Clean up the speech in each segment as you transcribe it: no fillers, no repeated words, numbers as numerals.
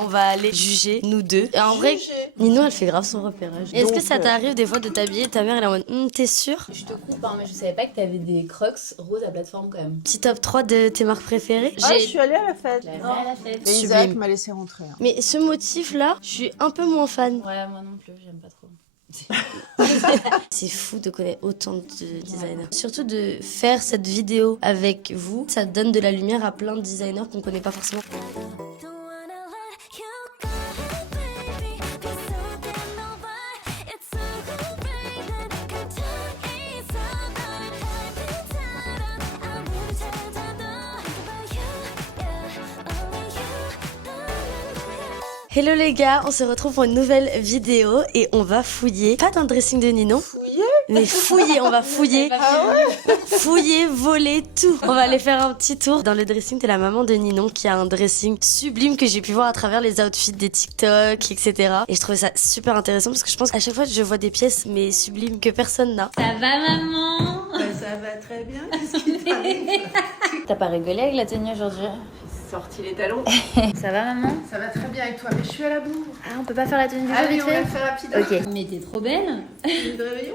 On va aller juger, nous deux. Et en vrai, Nino, elle fait grave son repérage. Est-ce que ça t'arrive des fois de t'habiller, ta mère elle est en mode t'es sûre? Je te coupe, hein, mais je savais pas que t'avais des crocs roses à plateforme quand même. Petit top 3 de tes marques préférées? Ah, je suis allée à la fête. Je l'avais fait à la fête. Et Isaac m'a laissé rentrer. Hein. Mais ce motif-là, je suis un peu moins fan. Ouais, moi non plus, j'aime pas trop. C'est fou de connaître autant de designers. Surtout de faire cette vidéo avec vous, ça donne de la lumière à plein de designers qu'on connaît pas forcément. Hello les gars, on se retrouve pour une nouvelle vidéo et on va fouiller, pas dans le dressing de Nino, mais fouiller, on va fouiller, fouiller, voler, tout. On va aller faire un petit tour dans le dressing de la maman de Ninon qui a un dressing sublime que j'ai pu voir à travers les outfits des TikTok, etc. Et je trouvais ça super intéressant parce que je pense qu'à chaque fois je vois des pièces mais sublimes que personne n'a. Ça va maman? Ça va très bien, qu'est-ce qui t'arrive? T'as pas rigolé avec la tenue aujourd'hui? Sorti les talons. Ça va maman? Ça va très bien avec toi, mais je suis à la bourre. Ah, on peut pas faire la tenue du jour Allez, vite on va fait? le faire rapidement. Ok. Mais t'es trop belle. Le réveillon.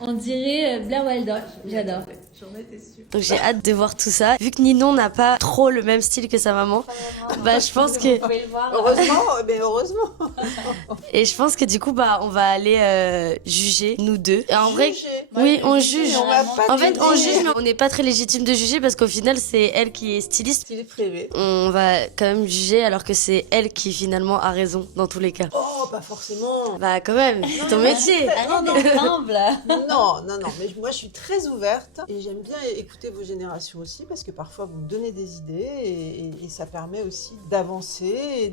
On dirait Blair Waldorf, j'adore. J'en étais sûre. Donc j'ai hâte de voir tout ça. Vu que Ninon n'a pas trop le même style que sa maman, bah je pense que... Vous pouvez le voir. Heureusement, mais heureusement. Et je pense que du coup, bah on va aller juger, nous deux. Et en vrai, Juger. oui, on juge. On va pas En fait, on juger. juge, mais on n'est pas très légitime de juger parce qu'au final, c'est elle qui est styliste. Style privé. On va quand même juger alors que c'est elle qui finalement a raison dans tous les cas. Oh, pas forcément. Bah quand même, c'est ton métier. Arrête d'être humble. Non, mais moi je suis très ouverte et j'aime bien écouter vos générations aussi parce que parfois vous me donnez des idées et ça permet aussi d'avancer et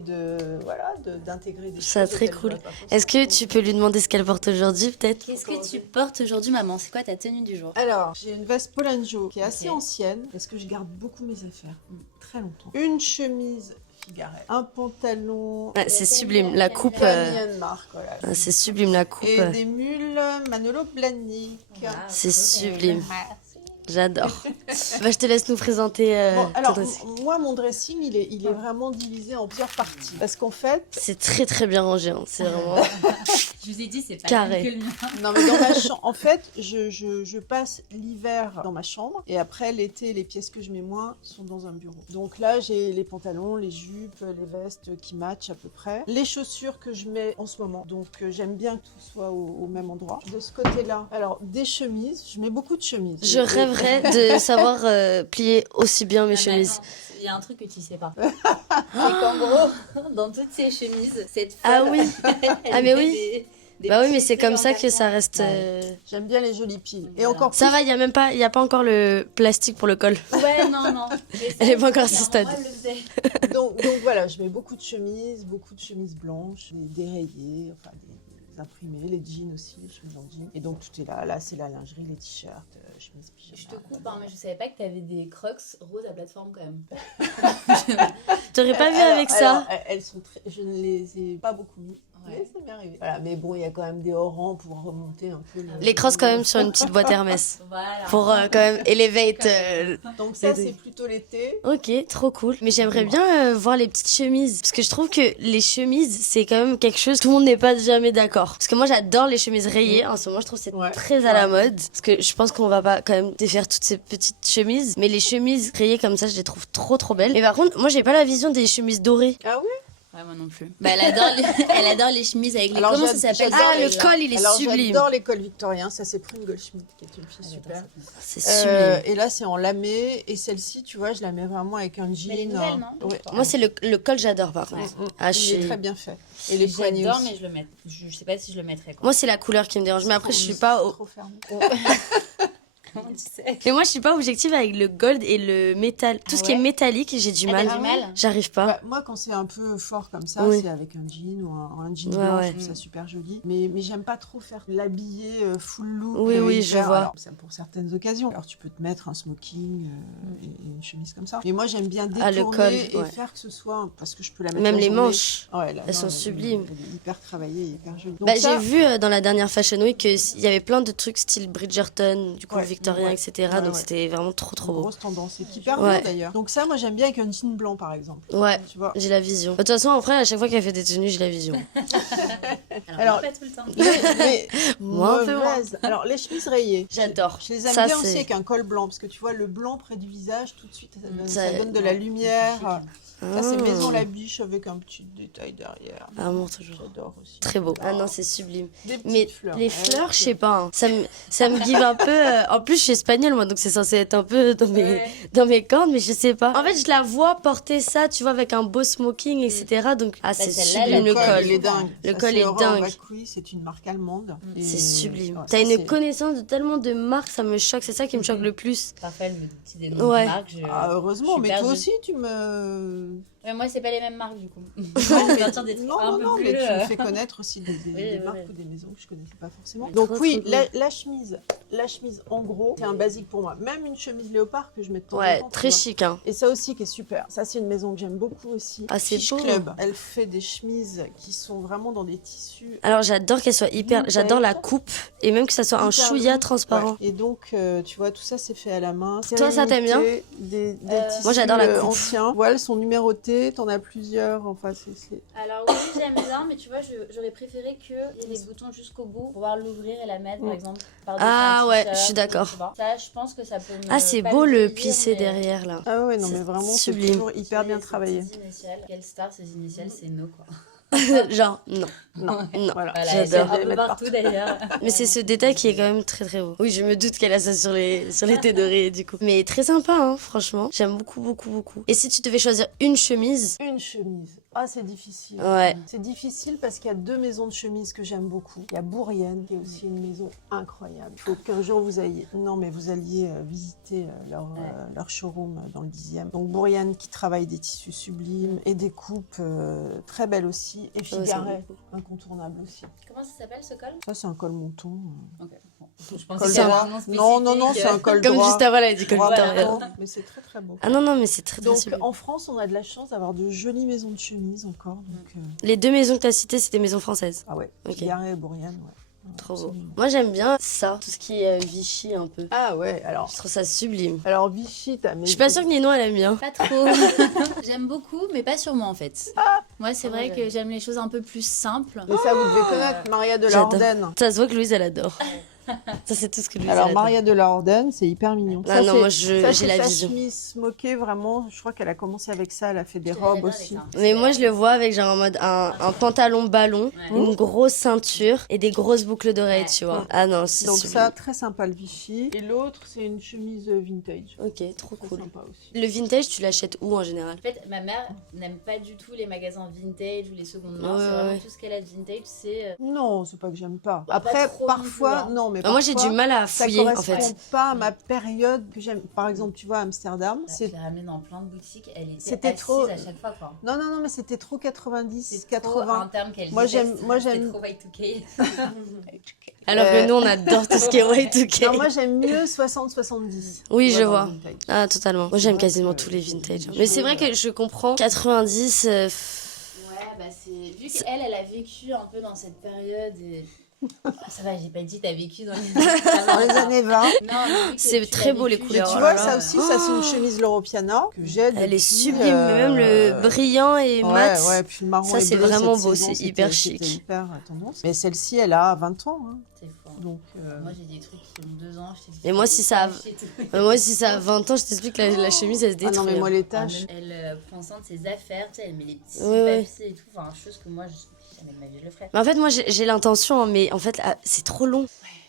d'intégrer des choses. C'est très auxquelles cool. j'aurais pas pensé. Est-ce que tu peux lui demander ce qu'elle porte aujourd'hui peut-être? Qu'est-ce que tu portes aujourd'hui maman? C'est quoi ta tenue du jour? Alors, j'ai une veste Polanjo qui est assez Ok. ancienne parce que je garde beaucoup mes affaires, très longtemps. Une chemise Figaret, un pantalon Ouais, c'est sublime, la coupe. Myanmar, voilà. C'est sublime la coupe. Et des mules Manolo Blahnik. C'est sublime. J'adore. Bah, je te laisse nous présenter Bon, ton alors, dressing. moi, mon dressing, il est vraiment divisé en plusieurs parties. Parce qu'en fait, C'est très très bien rangé, hein. C'est vraiment... Je vous ai dit, c'est pas Carré. le même que le mien. non, mais dans ma chambre, en fait, je passe l'hiver dans ma chambre et après, l'été, les pièces que je mets moins sont dans un bureau. Donc là, j'ai les pantalons, les jupes, les vestes qui matchent à peu près. Les chaussures que je mets en ce moment. Donc, j'aime bien que tout soit au même endroit. De ce côté-là, alors, des chemises. Je mets beaucoup de chemises. Je rêverais de savoir plier aussi bien mes chemises. Il y a un truc que tu sais pas. C'est qu'en gros, dans toutes ces chemises, cette Ah femme, oui. elle Ah, mais met oui. des Bah oui, petits mais c'est trucs comme en ça que ça carton. reste... J'aime bien les jolies piles. Et Voilà. encore plus. Ça va, il y a pas encore le plastique pour le col. Ouais, non. Elle est pas encore à ce stade. Moi, elle le faisait. Donc voilà, je mets beaucoup de chemises blanches, des rayées, enfin des imprimés, les jeans aussi, les chemises en jean. Et donc tout est là. Là, c'est la lingerie, les t-shirts, chemises pyjama. Je te coupe, hein, mais je savais pas que t'avais des crocs roses à plateforme quand même. T'aurais pas vu Alors- avec ça. alors, elles sont je ne les ai pas beaucoup mis. Ouais. Mais ça m'est arrivé. Voilà, mais bon, il y a quand même des hauts-rangs pour remonter un peu. Les crosses quand même sur une petite boîte Hermès. Voilà. Pour quand même elevate... Donc ça, c'est plutôt l'été. Ok, trop cool. Mais j'aimerais bien voir les petites chemises. Parce que je trouve que les chemises, c'est quand même quelque chose... Tout le monde n'est pas jamais d'accord. Parce que moi, j'adore les chemises rayées. En ce moment, je trouve que c'est Ouais. très à la mode. Parce que je pense qu'on va pas quand même défaire toutes ces petites chemises. Mais les chemises rayées comme ça, je les trouve trop trop belles. Mais par contre, moi, j'ai pas la vision des chemises dorées. Ah oui. Ouais, moi non plus. Bah, elle adore les chemises avec les... Alors, Comment ça s'appelle? j'adore Ah, les- le col, il est Alors sublime. j'adore l'école victorien. Ça, c'est Prune Goldschmidt, qui est une fille super. C'est sublime. Et là, c'est en lamé. Et celle-ci, tu vois, je la mets vraiment avec un jean. Mais elle est nouvelle, non? Ouais. Moi, c'est le col, j'adore par contre. Ouais. Ah, je Il suis... est très bien fait. Et les poignets J'adore, aussi. mais je le mets. Je sais pas si je le mettrais, quoi. Moi, c'est la couleur qui me dérange. Mais après, je suis pas... Trop fermé. Comment tu sais? Mais moi, je suis pas objective avec le gold et le métal. Tout ce qui est ouais métallique, j'ai du Ah, mal. t'as du mal? J'arrive pas. Bah, moi, quand c'est un peu fort comme ça, Oui. c'est avec un jean ou un jean Ouais, blanc, ouais. je trouve ça super joli. Mais j'aime pas trop faire l'habillé full look. Oui, oui, je hyper- vois. alors, c'est pour certaines occasions. Alors, tu peux te mettre un smoking et une chemise comme ça. Mais moi, j'aime bien Ah, détourner le col, et ouais. faire que ce soit... Parce que je peux la mettre Même la les journée. manches. Ouais, là, Elles non, sont sublimes. Elle est hyper travaillée, hyper jolie. Donc Bah, ça, j'ai vu dans la dernière Fashion Week qu'il y avait plein de trucs style Bridgerton, du coup Ouais. victorien, etc. Ouais, donc ouais. c'était vraiment trop beau. Grosse tendance, c'est hyper Ouais. beau d'ailleurs. Donc ça, moi j'aime bien avec un jean blanc par exemple. Ouais, Tu vois. j'ai la vision. De toute façon, en vrai, à chaque fois qu'elle fait des tenues, j'ai la vision. Alors, pas tout le temps. Mais Moi, un peu moins. mauvaise. Alors les chemises rayées. J'adore. Je les aime Ça, bien aussi c'est- avec un col blanc parce que tu vois le blanc près du visage tout de suite Ça- ça donne de la lumière. Ça c'est Ah. Maison la Biche avec un petit détail derrière. Amour toujours. J'adore aussi. Très beau. Ah non, c'est sublime. Des petites Mais fleurs. les fleurs, je sais pas. Hein. Ça me give un peu. En plus, je suis espagnole, moi, donc c'est censé être un peu dans mes cordes, mais je sais pas. En fait, je la vois porter ça, tu vois, avec un beau smoking, etc. Donc, c'est celle-là, sublime le col. il est dingue. Le Ça, col c'est est Aurore dingue. Vacui, c'est une marque allemande. Et- C'est sublime. Ouais, T'as ça, une c'est- connaissance de tellement de marques, ça me choque. C'est ça qui me choque le plus. Parfois, elle me dit des noms Ouais. de marques. Ah, heureusement, je suis mais toi perdue. aussi tu me. Ouais, moi, c'est pas les mêmes marques du coup. Non, mais, Sortir des trucs un non, peu non, plus, mais tu me fais connaître aussi des Oui, marques oui. ou des maisons que je connaissais pas forcément. Ouais, Donc trop, oui, trop la chemise en gros, c'est un basique pour moi. Même une chemise léopard que je mets de temps en Ouais, temps, tu très vois. chic, hein. Et ça aussi qui est super. Ça c'est une maison que j'aime beaucoup aussi. Ah, c'est Fiche beau. Club. Elle fait des chemises qui sont vraiment dans des tissus. Alors, j'adore qu'elle soit hyper. Vintage. J'adore la coupe et même que ça soit un hyper chouïa look. transparent. Ouais. Et donc tu vois tout ça c'est fait à la main. Toi, ça t'aime bien Des tissus Moi, j'adore la coupe. anciens. Voilà, elles sont numérotées. T'en as plusieurs. Enfin c'est. Alors oui, j'aime bien, mais tu vois, j'aurais préféré qu'il y ait des boutons jusqu'au bout pour pouvoir l'ouvrir et la mettre, par exemple, par-dessus Ah un ouais, t-shirt, je suis d'accord. tu vois. Ça, je pense que ça peut me... Ah, c'est pas beau me le plaisir, plissé mais- derrière, là. Ah ouais non C'est mais vraiment c'est sublime. toujours hyper bien Ses travaillé. petites initiales. Quelle star, ses initiales, c'est No, quoi. Genre, non. Non. Non. Voilà. Voilà, J'adore. c'est un peu partout d'ailleurs. Mais c'est ce détail qui est quand même très beau. Oui, je me doute qu'elle a ça sur les thés dorés du coup. Mais très sympa, hein, franchement. J'aime beaucoup. Et si tu devais choisir une chemise, Une chemise. Ah, c'est difficile. Ouais. C'est difficile parce qu'il y a deux maisons de chemises que j'aime beaucoup. Il y a Bourrienne, qui est aussi une maison incroyable. Il faut qu'un jour vous alliez, vous alliez visiter leur showroom dans le 10e. Donc Bourrienne qui travaille des tissus sublimes et des coupes très belles aussi. Et Figaret, incontournable aussi. Comment ça s'appelle ce col? Ça, c'est un col mouton. Ok. Bon. Je pense Col que c'est droit. un nom spécifique. Non, c'est un col comme droit. juste avant, elle a dit col Droit Victoria. mouton, mais c'est très très beau. Ah non, mais c'est très Donc sublime. en France, on a de la chance d'avoir de jolies maisons de chemises encore. Donc, Les deux maisons que tu as citées, c'est des maisons françaises. ah ouais, Ok. Figaret et Bourrienne, ouais. Trop beau. Absolument. Moi, j'aime bien ça, tout ce qui est Vichy un peu. Ah ouais, alors. Je trouve ça sublime. Alors Vichy, t'as Je suis pas sûre que Ninon, elle aime bien. Pas trop. J'aime beaucoup, mais pas sur moi en fait. Moi, c'est vrai que j'aime les choses un peu plus simples. Mais ça, vous devez connaître Maria de la J'adore. Horden. Ça se voit que Louise, elle adore. Ça, c'est tout ce que Louise, Alors elle adore. Maria de la Horden, c'est hyper mignon. Ah non, c'est- moi, ça, j'ai c'est la sa vision. chemise smokée, vraiment. Je crois qu'elle a commencé avec ça. Elle a fait des Je te verrais robes bien avec aussi. ça. Mais moi, je le vois avec genre en mode un pantalon ballon, Ouais. une grosse ceinture et des grosses boucles d'oreilles, Ouais. tu vois. Ah non, c'est Donc sublime. ça, très sympa le Vichy. Et l'autre, c'est une chemise vintage. Ok, trop Très cool. sympa aussi. Le vintage, tu l'achètes où en général? En fait, ma mère n'aime pas du tout les magasins vintage ou les secondes mains. Ouais, C'est vraiment ouais. tout ce qu'elle a de vintage, c'est. Non, c'est pas que j'aime pas. Pas Après, trop non parfois, plus, hein. non, mais Moi, j'ai parfois, du mal à ça fouiller en correspond fait. pas à ma période que j'aime. Par exemple, tu vois, Amsterdam, Je c'est l'ai ramenée dans plein de boutiques. Elle était C'était assise trop- à chaque fois, quoi. non, mais c'était trop 90, C'est trop 80. un terme qu'elle Moi, déteste. j'aime- moi, C'est j'aime- trop Y2K. Alors que nous, on adore tout ce qui est Y2K. Non, moi j'aime mieux 60-70. Oui, Tu je dans vois. le vintage. Ah, totalement. Moi, j'aime Ouais, quasiment c'est- tous les vintage. c'est Mais c'est chaud, vrai que je comprends. 90, Ouais, bah c'est. Vu qu'elle, elle a vécu un peu dans cette période. Et... Ah, ça va, j'ai pas dit t'as vécu dans les Dans les années 20. Non, mais vu que C'est tu très l'as beau, les vécu, couleurs. Tu Oh vois, là ça là. aussi, ça c'est une chemise L'Europiana que j'ai. elle est depuis, sublime. Même le brillant et mat. Ouais, puis le marron Ça, et c'est bleu, vraiment cette beau, saison, c'est c'était- hyper c'était chic. hyper tendance. Mais celle-ci, elle a 20 ans. Hein. C'est fort. Donc, Moi, j'ai des trucs qui ont 2 ans. Je t'explique Et moi, les si ça a- taches et tout. Moi, si ça a 20 ans, je t'explique, la chemise, elle se ah détruit. non, mais moi hein. les Ah, taches. même elle prend soin de ses affaires, tu sais, elle met les petits Ouais. papiers et tout. Enfin, chose que moi, jamais de ma vie je le ferais. Mais en fait, moi, j'ai l'intention, hein, mais en fait, c'est trop long.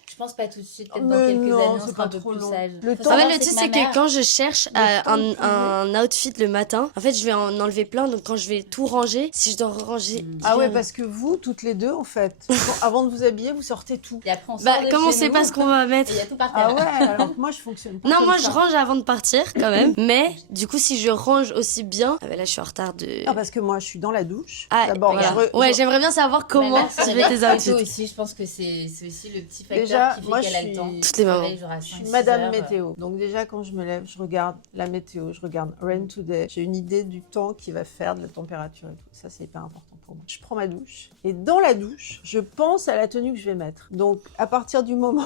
Je pense pas tout de suite, peut-être Mais dans quelques non, années, on c'est sera pas un peu trop plus long. sage. Le Faut temps- En savoir, fait, le truc, que c'est ma mère- que quand je cherche Le temps un outfit le matin, en fait, je vais en enlever plein. Donc, quand je vais tout ranger, si je dois ranger. Ah ouais, parce que vous, toutes les deux, en fait, avant de vous habiller, vous sortez tout. Et après, on Bah, sort de comme on chez sait nous, pas ce qu'on va mettre. et il y a tout par Ah terre. ouais, alors que moi, je fonctionne pas. Non, comme moi, ça. je range avant de partir quand même. Mais du coup, si je range aussi bien. Ah, bah là, je suis en retard de. Ah, parce que moi, je suis dans la douche. Ah, D'abord, voilà. je re- Ouais, je- j'aimerais bien savoir comment Ma mère se tu réveille fais tes très tôt outfits. aussi, je pense que c'est aussi le petit facteur déjà, qui fait moi, qu'elle je a le temps. suis- Toutes les mamans. Je suis Madame Météo. Donc déjà, quand je me lève, je regarde la météo, je regarde Rain Today. J'ai une idée du temps qu'il va faire, de la température et tout. Ça, c'est hyper important pour moi. Je prends ma douche et dans la douche, je pense à la tenue que je vais mettre. Donc à partir du moment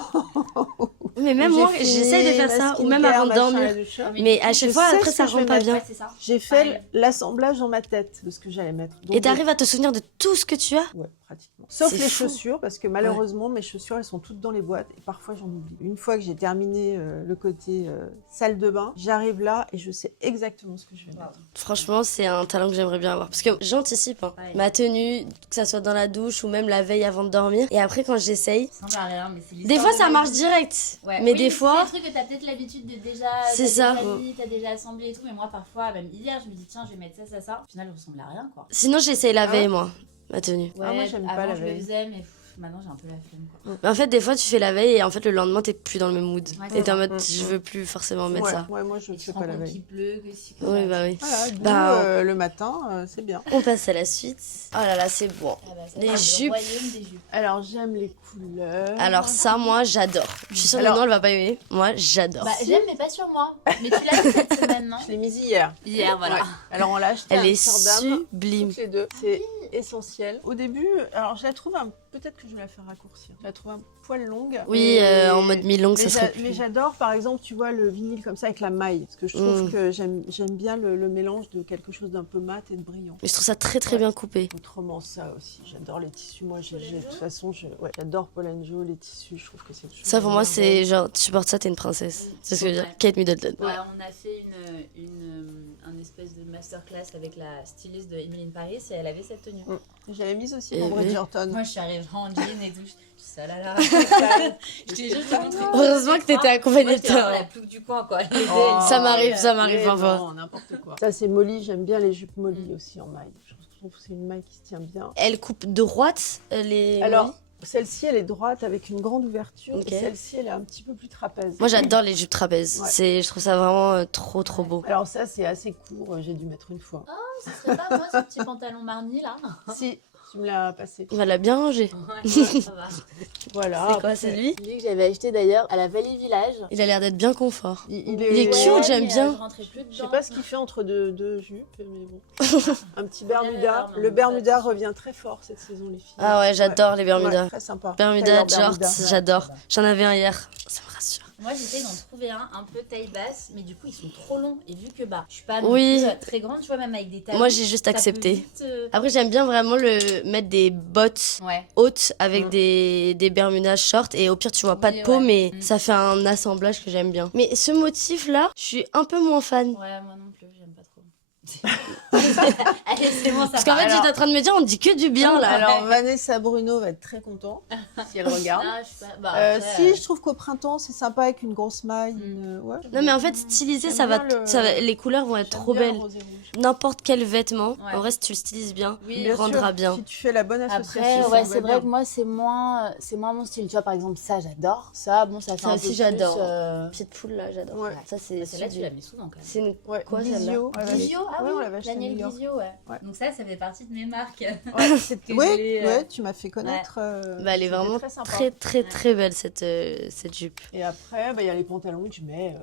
Mais même où moi, j'ai fini j'essaie de faire ma ça, ou même skincare, avant de machin, dormir. et tout ça, Mais à chaque je fois, sais après, ce ça que je rend vais pas mettre. bien. Ouais, c'est ça. j'ai fait Pareil. l'assemblage dans ma tête de ce que j'allais mettre. Donc, Et t'arrives à te souvenir de tout ce que tu as? Ouais, pratiquement. Sauf C'est les fou. chaussures, parce que malheureusement, mes chaussures, elles sont toutes dans les boîtes et parfois j'en oublie. Une fois que j'ai terminé le côté salle de bain, j'arrive là et je sais exactement ce que je vais mettre. Franchement, c'est un talent que j'aimerais bien avoir. Parce que j'anticipe hein. Ouais. Ma tenue, que ça soit dans la douche ou même la veille avant de dormir. Et après, quand j'essaye, Ça ressemble à rien, mais c'est des l'histoire fois de ça ma marche vie. direct. Ouais. Mais Oui, des c'est fois, des trucs que t'as peut-être l'habitude de déjà. C'est t'as ça. déjà mis, t'as déjà assemblé et tout, mais moi parfois, même hier, je me dis tiens, je vais mettre ça. Au final, je ressemble à rien quoi. sinon j'essaye la Ah veille, ouais moi, ma tenue. Ah, moi, j'aime pas avant, la je le veille. faisais, mais maintenant, j'ai un peu la flemme quoi. Mais en fait, des fois, tu fais la veille et en fait, le lendemain, t'es plus dans le même mood. Ouais, Et t'es en c'est mode, je veux plus forcément mettre Ouais, ça. ouais, moi je Et tu te fais rends pas la compte veille. qu'il pleut, que si. que Oui, ça. bah oui. Voilà, d'où, Bah, le matin, c'est bien. On passe à la suite. Oh là là, c'est bon. Ah bah, ça, Les c'est jupes. le royaume des jupes. Alors j'aime les couleurs. Alors ça, moi, j'adore. Je suis sûre que Alors- non, elle va pas aimer. Moi, j'adore. Bah, j'aime, mais pas sur moi. Mais tu l'as vu cette semaine, non? Je l'ai mise hier. Hier, voilà. Ouais. Alors on l'a acheté à Elle est Amsterdam. sublime. Toutes les deux. C'est essentiel. Au début, alors je la trouve peut-être que je vais la faire raccourcir. Je la trouve un poil longue. Oui, Et- en mode mi-longue, Mais, ça serait mais plus... j'adore par exemple, tu vois, le vinyle comme ça avec la maille. Parce que je trouve Mm. que j'aime bien le mélange de quelque chose d'un peu mat et de brillant. Mais je trouve ça très très bien coupé. Autrement, ça aussi, j'adore les tissus. Moi, de toute façon, j'adore Paul Joe, les tissus. Je trouve que c'est. Ça, pour moi, c'est genre, tu portes ça, t'es une princesse. C'est ce que je veux dire. Ouais. Kate Middleton. Ouais, on a fait un espèce de masterclass avec la styliste de Emily in Paris et elle avait cette tenue. J'avais mis aussi Et mon oui. Bridgerton. Moi, je suis arrivée en jean et tout. Je dis ça là là. Je te jure, je te montre. Heureusement que t'étais accompagnée Moi, de j'étais vraiment toi. la plouque du coin, quoi. Oh. Ça m'arrive Mais parfois. non, n'importe quoi. Ça, c'est Molly. J'aime bien les jupes Molly aussi en maille. Je trouve que c'est une maille qui se tient bien. Elle coupe droite les... Alors, celle-ci, elle est droite avec une grande ouverture. Ok. Et celle-ci, elle est un petit peu plus trapèze. Moi, j'adore les jupes trapèzes. Ouais. Je trouve ça vraiment trop trop beau. Alors ça, c'est assez court. J'ai dû mettre une fois. Ce serait pas moi, ce petit pantalon marni là. Si, tu me l'as passé. On va la bien ranger. Ouais, ça va. Voilà. C'est quoi, après, c'est lui? Celui que j'avais acheté d'ailleurs à la Valley Village. Il a l'air d'être bien confort. Il est est cute, j'aime mais, bien. Je rentrais plus dedans. Je sais pas ce qu'il fait entre deux jupes, mais bon. Un petit Rien à Bermuda. voir, Le non, Bermuda ça- revient très fort cette saison, les filles. Ah ouais, j'adore les Bermudas. Ouais, très sympa. Bermuda, Tailleur shorts, Bermuda. j'adore. J'en avais un hier. Ça me rassure. Moi j'essaye d'en trouver un peu taille basse, mais du coup ils sont trop longs. Et vu que bah je suis pas Oui. non plus, très grande, tu vois, même avec des talons. Moi, j'ai juste ça peut accepté. vite, Après, j'aime bien vraiment mettre des bottes Ouais. hautes avec Mm. des Bermudas shorts et au pire tu vois pas de Oui, peau ouais. mais Mm. ça fait un assemblage que j'aime bien. Mais ce motif là, je suis un peu moins fan. Ouais, moi non plus, j'aime pas trop. Allez, c'est bon, ça Parce qu'en va. fait, j'étais en train de me dire on dit que du bien là. Alors Vanessa Bruno va être très contente si elle regarde. Ah, je suis pas... bah, Si, je trouve qu'au printemps c'est sympa avec une grosse maille. Ouais. Non mais en fait stylisé J'aime ça va, bien les couleurs vont être J'aime trop bien le belles. rose et rouge. N'importe quel vêtement, Ouais. en vrai si tu le stylises bien, Oui, il Bien rendra sûr, bien. Si tu fais la bonne association. Après, ça ouais, va c'est vrai bien. que moi, c'est moins mon style. Tu vois, par exemple, ça, j'adore. Ça, bon, ça fait Ça un aussi, peu plus, j'adore. Petite poule là, j'adore. Ouais. Ça c'est Celle-là, tu du- la mets souvent quand même. C'est une... Ouais, Quoi, celle-là Gizio. Gizio, ah Ouais, oui, on l'avait acheté à Daniel New York. Gizio, ouais. Ouais. Donc ça fait partie de mes marques. Ouais, c'était- ouais, Désolée, ouais, tu m'as fait connaître. Bah, elle est c'était vraiment très sympa. très très très belle cette jupe. Et après, bah, il y a les pantalons que je mets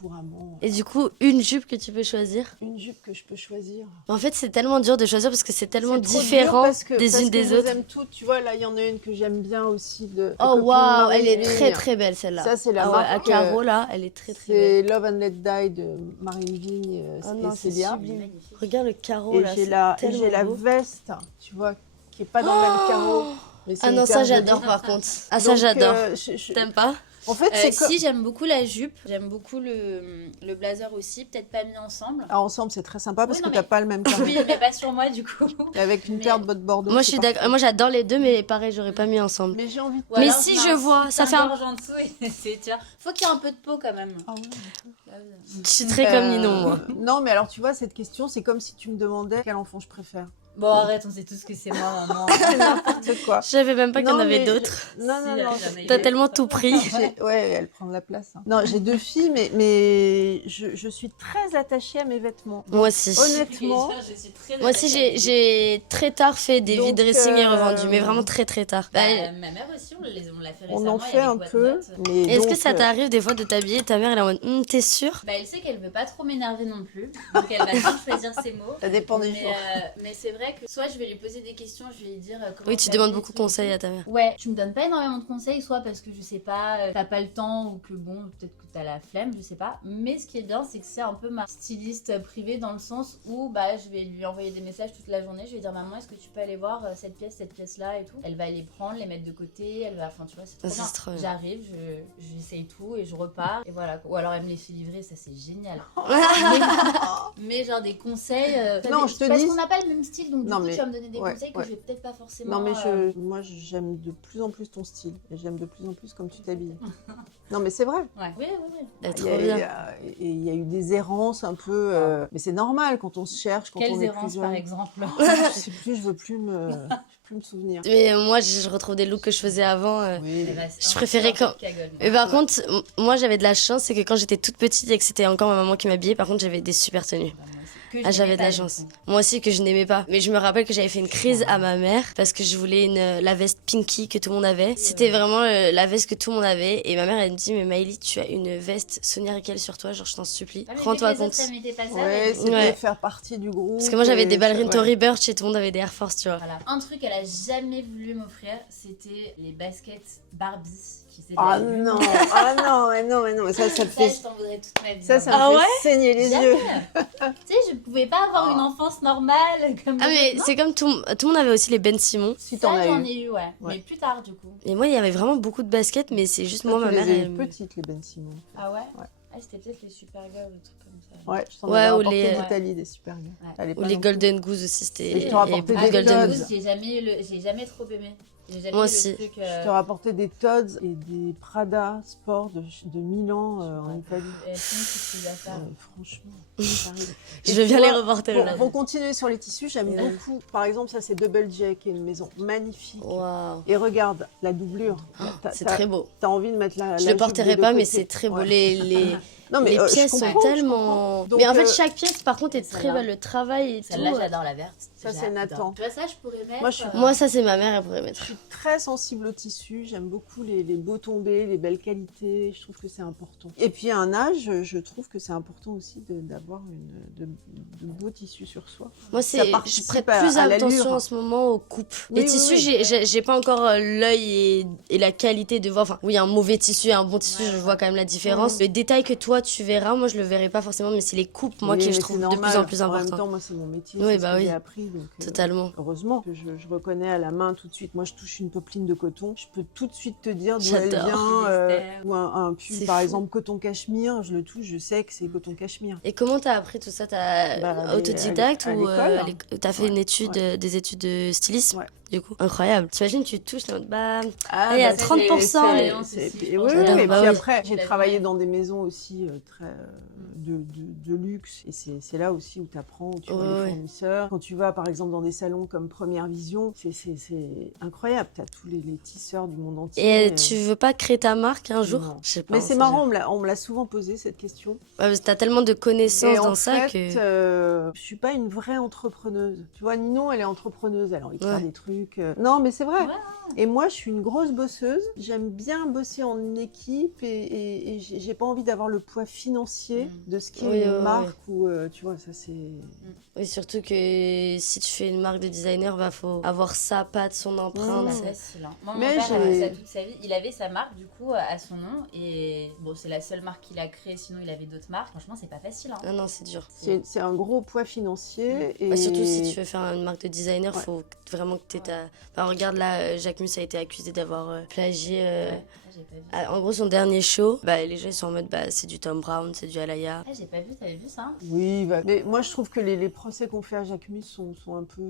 couramment. Et du coup, une jupe que tu peux choisir. Une jupe que je peux choisir. En fait, c'est tellement dur de choisir parce que c'est tellement C'est trop dur différent parce que des unes des je les autres. aime toutes. Tu vois, là, il y en a une que j'aime bien aussi. Oh copine waouh, elle est Marilyn. très très belle celle-là. Ça, c'est la Ah ouais, marque, à carreaux là, elle est très très C'est belle. Love and Let Die de Marine Vigne Oh non, et c'est Célia. sublime. Magnifique. Regarde le carreau Et là, j'ai c'est la, tellement beau. veste, tu vois, qui est pas dans le même carreau. mais c'est Ah non, hyper ça joli. j'adore par contre. Ah ça Donc, j'adore. je- T'aimes pas? En fait, c'est comme... Si, j'aime beaucoup la jupe. J'aime beaucoup le blazer aussi. Peut-être pas mis ensemble. Ah, ensemble, c'est très sympa parce Oui, que non, t'as mais- pas le même carreau. Oui, mais pas sur moi du coup. Et avec une Mais- paire de bottes bordeaux. Moi je c'est suis parfait. d'accord. Moi j'adore les deux mais pareil, j'aurais pas mis ensemble. Mais j'ai envie de... Ou Mais alors, si mets je un vois, ça fait un- gorge en dessous et c'est, tu vois. Faut qu'il y ait un peu de peau quand même. Ah ouais. Je suis très comme Ninon moi. Non, mais alors tu vois, cette question, c'est comme si tu me demandais quel enfant je préfère. Bon, arrête, on sait tous que c'est moi, maman. N'importe quoi. Je savais même pas qu'il y en Non, avait mais d'autres. Non, non, Si, non. j'en ai T'as deux. tellement tout pris. Ouais, elle prend de la place. Hein. Non, j'ai 2 filles, mais je suis très attachée à mes vêtements. Moi aussi. Honnêtement, Je suis très Moi aussi, attachée. j'ai très tard fait des Donc, vide dressing et revendus, mais vraiment très très tard. Bah, ma mère aussi, on l'a fait récemment. on en il y fait avait un quoi de peu. notes. Mais Est-ce donc, que ça t'arrive des fois de t'habiller, ta mère elle est en mode t'es sûre? Bah, elle sait qu'elle veut pas trop m'énerver non plus, donc elle va bien choisir ses mots. Ça dépend des Mais, jours. mais c'est vrai que soit je vais lui poser des questions, je vais lui dire comment Oui, tu tu demandes as fait, beaucoup de tout et conseils tout. à ta mère. Ouais, tu me donnes pas énormément de conseils, soit parce que je sais pas, t'as pas le temps ou que bon, peut-être que t'as la flemme, je sais pas. Mais ce qui est bien, c'est que c'est un peu ma styliste privée dans le sens où bah je vais lui envoyer des messages toute la journée, je vais dire maman, est-ce que tu peux aller voir cette pièce là et tout. Elle va les prendre, les mettre de côté, elle va, enfin tu vois, c'est trop Ça, bien. c'est trop bien. J'arrive, j'essaye tout et je repars et voilà. Ou alors elle me les fait livrer, ça c'est génial. Mais genre des conseils. Non, je te parce dis- qu'on n'a pas le même style, donc du Non, coup mais- tu vas me donner des ouais, conseils que ouais. je vais peut-être pas forcément. Non, mais moi, j'aime de plus en plus ton style. Et j'aime de plus en plus comme tu t'habilles. Non, mais c'est vrai. Ouais. Oui, oui, oui. Elle est Il y trop a- bien. et il y a eu des errances un peu. Mais c'est normal quand on se cherche, quand on Quelles est errances plus par jeune. exemple? Je sais plus, je veux plus me souvenir. Mais moi, je retrouve des looks que je faisais avant. Oui. Eh ben, Je préférais quand- Mais par contre, moi j'avais de la chance, c'est que quand j'étais toute petite et que c'était encore ma maman qui m'habillait, par contre j'avais des super tenues. Ah, j'avais de la chance. Moi aussi que je n'aimais pas. Mais je me rappelle que j'avais fait une crise à ma mère parce que je voulais la veste Pinky que tout le monde avait. C'était vraiment la veste que tout le monde avait. Et ma mère elle me dit mais Maëlie, tu as une veste Sonia Rykiel sur toi, genre je t'en supplie, rends-toi compte. Ouais, c'était Ouais. faire partie du groupe. Parce que moi j'avais des ballerines ouais. Tory Burch et tout le monde avait des Air Force, tu vois. Voilà. Un truc qu'elle a jamais voulu m'offrir, c'était les baskets Barbie qui faisaient de Ah la lune. non, ah non, mais non, mais non, mais ça me Ça, fait, je t'en voudrais toute ma vie. ça me Ah fait ouais saigner les Jamais. yeux. Tu sais, je pouvais pas avoir une enfance normale comme Ah les mais autres, non. c'est comme tout le monde avait aussi les Ben Simon. Si Ça, t'en as j'en eu. ai eu, ouais. Ouais. Mais plus tard, du coup. Et moi il y avait vraiment beaucoup de baskets, mais c'est juste moi Toi, ma tu mère. les as eu elle- petites, les Ben Simon. Ah ouais? Ouais. Ah, c'était peut-être les Supergirl ou des trucs comme ça. Ouais, je t'en Ouais, avais ou rapporté les- d'Italie, des super gars. Ouais. T'allais Ou pas les non plus. Golden Goose aussi, c'était. Et je te rapportais beaucoup des de Golden Tods. Goose. J'ai jamais trop aimé. J'ai jamais Moi eu le aussi. truc, Je te rapportais des Tods et des Prada Sport de Milan en Italie. sinon, qu'est-ce qu'il y a à faire? Ouais, franchement, ça arrive. Je Et vais tu bien vois, les reporter là. Pour continuer sur les tissus, j'aime Ouais. beaucoup. Par exemple, ça c'est Double J, qui est une maison magnifique. Waouh. Et regarde la doublure. C'est très beau. T'as envie de mettre la. Je la le porterai jupe des pas, deux mais côtés. c'est très beau. Ouais. Les Non, mais les je pièces sont comprends, je tellement. comprends. Donc, Mais en fait, chaque pièce, par contre, est très celle-là. belle. Le travail et tout. Celle-là, j'adore la verte. Ça, c'est J'adore. Nathan. Tu vois, ça, je pourrais mettre. Moi, je suis- Moi, ça, c'est ma mère, elle pourrait Je mettre. suis très sensible au tissu, j'aime beaucoup les beaux tombés, les belles qualités, je trouve que c'est important. Et puis à un âge, je trouve que c'est important aussi d'avoir de beaux tissus sur soi. Moi, Ça je participe prête à- plus à attention l'allure. en ce moment aux coupes. Oui, Les oui, tissus, oui. j'ai pas encore l'œil et la qualité de voir. Enfin, oui, un mauvais tissu et un bon tissu, Ouais, je ouais. vois quand même la différence. Le détail que toi, tu verras, moi, je le verrai pas forcément, mais c'est les coupes, moi, Oui, que mais je c'est trouve de normal. plus en plus En même important. temps, moi, c'est mon métier, Oui, c'est bah ce que oui. j'ai appris. Donc, Totalement. heureusement que je reconnais à la main tout de suite. Moi, je touche une popeline de coton, je peux tout de suite te dire d'où elle J'adore. vient. Polyester. Ou un pull, C'est par fou. exemple, coton cachemire, je le touche, je sais que c'est coton cachemire. Et comment t'as appris tout ça? T'as Bah, autodidacte à ou l'école. t'as fait Ouais, une étude, des études de stylisme? Ouais. Du coup, incroyable. T'imagines, tu touches, t'es en mode, bah, Ah, il y a bah, 30%, mais- c'est- aussi, je oui, pense. oui, J'adore, et bah puis oui. après, j'ai La travaillé journée. dans des maisons aussi très de luxe, et c'est là aussi où tu apprends, où tu vois Ouais, les ouais. fournisseurs. Quand tu vas par exemple dans des salons comme Première Vision, c'est incroyable, tu as tous les tisseurs du monde entier. Et tu veux pas créer ta marque un jour? Non. Je sais pas. Mais on c'est sait marrant, on me l'a souvent posé cette question. jamais. Ouais, parce que t'as tellement de connaissances Et en dans ça fait, que. je suis pas une vraie entrepreneuse. Tu vois, Ninon, elle est entrepreneuse, elle a envie de faire Ouais. des trucs. Non, mais c'est vrai. Ouais. Et moi, je suis une grosse bosseuse. J'aime bien bosser en équipe et j'ai pas envie d'avoir le poids financier de ce qui est Oui, une ouais, marque ou tu vois, ça c'est. Oui, surtout que si tu fais une marque de designer, bah faut avoir sa patte, son empreinte. Mmh. C'est pas facile. Hein. Moi, Mais mon père a fait j'ai- ça toute sa vie. Il avait sa marque, du coup, à son nom. Et bon, c'est la seule marque qu'il a créée. Sinon, il avait d'autres marques. Franchement, c'est pas facile. Hein. Ah non, c'est dur. C'est un gros poids financier. Et... Bah, surtout si tu veux faire une marque de designer, Ouais. faut vraiment que t'aies ta. Enfin, regarde là, Jacques Mus a été accusé d'avoir plagié j'ai pas vu. En gros, son dernier show, bah, les gens ils sont en mode bah, c'est du Tom Brown, c'est du Alaya. Ah, j'ai pas vu, t'avais vu ça? Oui, bah, mais moi je trouve que les procès qu'on fait à Jacquemus sont un peu...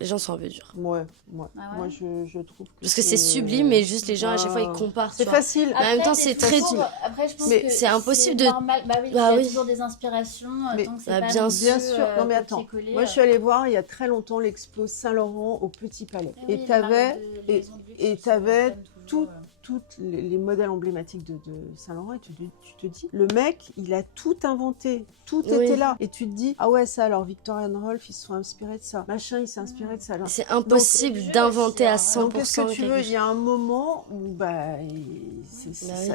Les gens sont un peu durs. Ouais, Ah ouais. moi je trouve que Parce que c'est sublime, mais juste les gens à chaque fois ils comparent. C'est tu vois. facile. Mais en même temps, Après, c'est t'es très toujours- dur. Après, je pense Mais que c'est impossible de- normal. Bah oui, Bah il y a oui. toujours des inspirations, Mais- tant que c'est bah, pas bien non Bien plus, sûr, non mais attends, copier-coller, moi je suis allée voir il y a très longtemps l'expo Saint-Laurent au Petit Palais. Ah oui, Et les t'avais marques de liaison de luxe et qui t'avais reprennent toujours, toutes les modèles emblématiques de Saint-Laurent et tu te dis, le mec, il a tout inventé, tout Oui. était là. Et tu te dis, ah ouais, ça alors, Victoria Rolf, ils se sont inspirés de ça. Machin, il s'est inspiré de ça. Alors, C'est impossible Donc, d'inventer à donc, 100% donc, qu'est-ce que tu quelque veux? chose. Il y a un moment où Bah oui.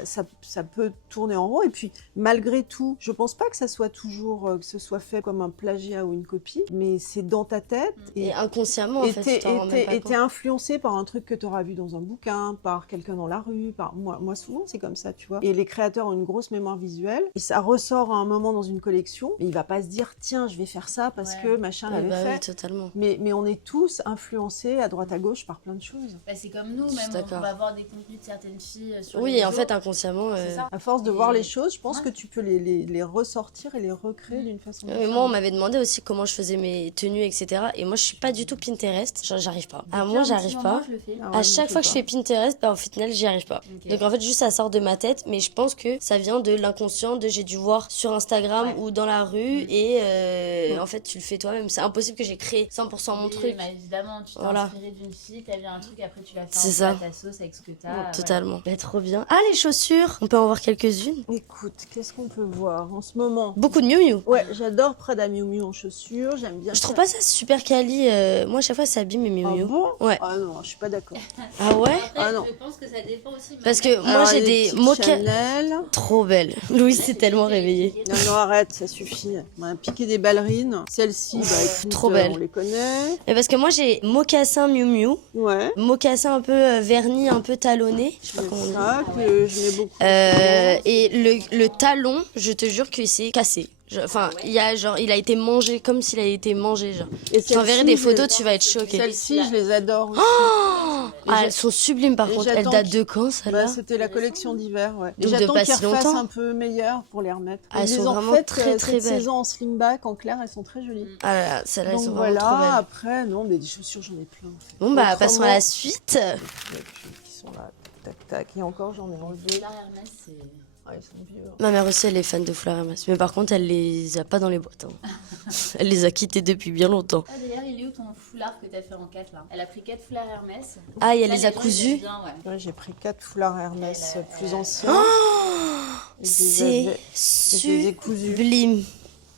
ça peut tourner en rond. Et puis, malgré tout, je pense pas que ça soit toujours, que ce soit fait comme un plagiat ou une copie, mais c'est dans ta tête. Et inconsciemment, en fait, tu t'en rends même pas Et compte. t'es influencé par un truc que tu auras vu dans un bouquin, par quelqu'un dans la rue, par moi souvent c'est comme ça, tu vois. Et les créateurs ont une grosse mémoire visuelle et ça ressort à un moment dans une collection, mais il va pas se dire tiens, je vais faire ça parce que machin Oui, l'avait bah fait. oui, totalement. Mais on est tous influencés à droite à gauche par plein de choses. Bah, c'est comme nous, Je suis même d'accord. on va voir des contenus de certaines filles sur les Oui, et en réseaux. fait, inconsciemment. C'est ça. À force de Et- voir les choses, je pense Ouais. que tu peux les ressortir et les recréer d'une façon Mais différente. moi, on m'avait demandé aussi comment je faisais mes tenues, etc. Et moi, je suis pas du tout Pinterest. Genre, j'arrive pas. À Depuis moi, un petit j'arrive moment, pas. je le fais. Ah ouais, À je chaque sais fois que je pas. fais Pinterest, bah, au final, j'y arrive pas. Ok. Donc en fait, juste ça sort de ma tête, mais je pense que ça vient de l'inconscient, de j'ai dû voir sur Instagram Ouais. ou dans la rue, Mm. et en fait, tu le fais toi-même. C'est impossible que j'ai créé 100% mon Oui, truc. mais évidemment, tu t'es Voilà. inspiré d'une fille, t'as vu un truc, après tu l'as fait C'est un ça. peu à ta sauce avec ce que t'as. Totalement. Bah, trop bien. Ah, les chaussures, on peut en voir quelques-unes. Écoute, qu'est-ce qu'on peut voir en ce moment? Beaucoup de Miu Miu. Ouais, j'adore Prada Miu Miu en chaussures, j'aime bien Je trouve ça. pas ça super quali. Moi, à chaque fois, ça abîme mes Miu Ah Miu. bon? Ouais. Ah non, je suis pas d'accord. Ah ouais? Après, Ah non. je pense que ça dépend aussi. Parce que moi, Alors, j'ai les des petites moca... Chanel. Trop belles. Louis s'est tellement réveillé. Non, non, arrête, ça suffit. On a piqué des ballerines. Celles-ci, bah, écoute, Trop belles. on les connaît. Mais parce que moi, j'ai mocassin Miu Miu. Ouais. Mocassin un peu verni, un peu talonné. Je sais pas comment on dit. Ça, que je mets beaucoup. en ce moment. Et le talon, je te jure que c'est cassé. Enfin, il a été mangé comme s'il a été mangé. Genre. Et Je t'enverrai celles-ci, des je photos, les- tu vas être choquée. Celles-ci, je les adore aussi. Ah, elles sont sublimes par et contre. Elles j'attends datent qu'ils- de quand celle-là? Bah, c'était la collection d'hiver, ouais. Et Donc de j'attends pas qu'ils si refassent longtemps. un peu meilleures pour les remettre. Ah, elles Ils les sont ont vraiment refaites, très, très cette belles. saison en slingback, en clair, elles sont très jolies. Ah là là, celles-là, elles Donc sont vraiment trop voilà, belles. après, non, mais des chaussures, j'en ai plein. en fait. Bon bah, Autrement, passons à la suite. qui sont là, tac, tac, et encore, j'en ai enlevé. La Hermès, c'est. Ah, ils sont vieux. Ma mère aussi, elle est fan de Fleur Hermès. Mais par contre, elle les a pas dans les boîtes. hein. Elle les a quittés depuis bien longtemps. Ah, d'ailleurs, il est où ton foulard que t'as fait en 4 là? Elle a pris 4 foulards Hermès. Ah, et elle Ça, les a gens, ils cousus. aiment bien, ouais. Ouais, j'ai pris 4 foulards Hermès Elle a- plus elle a- anciens. Et je les C'est avais- je les ai cousus. sublime.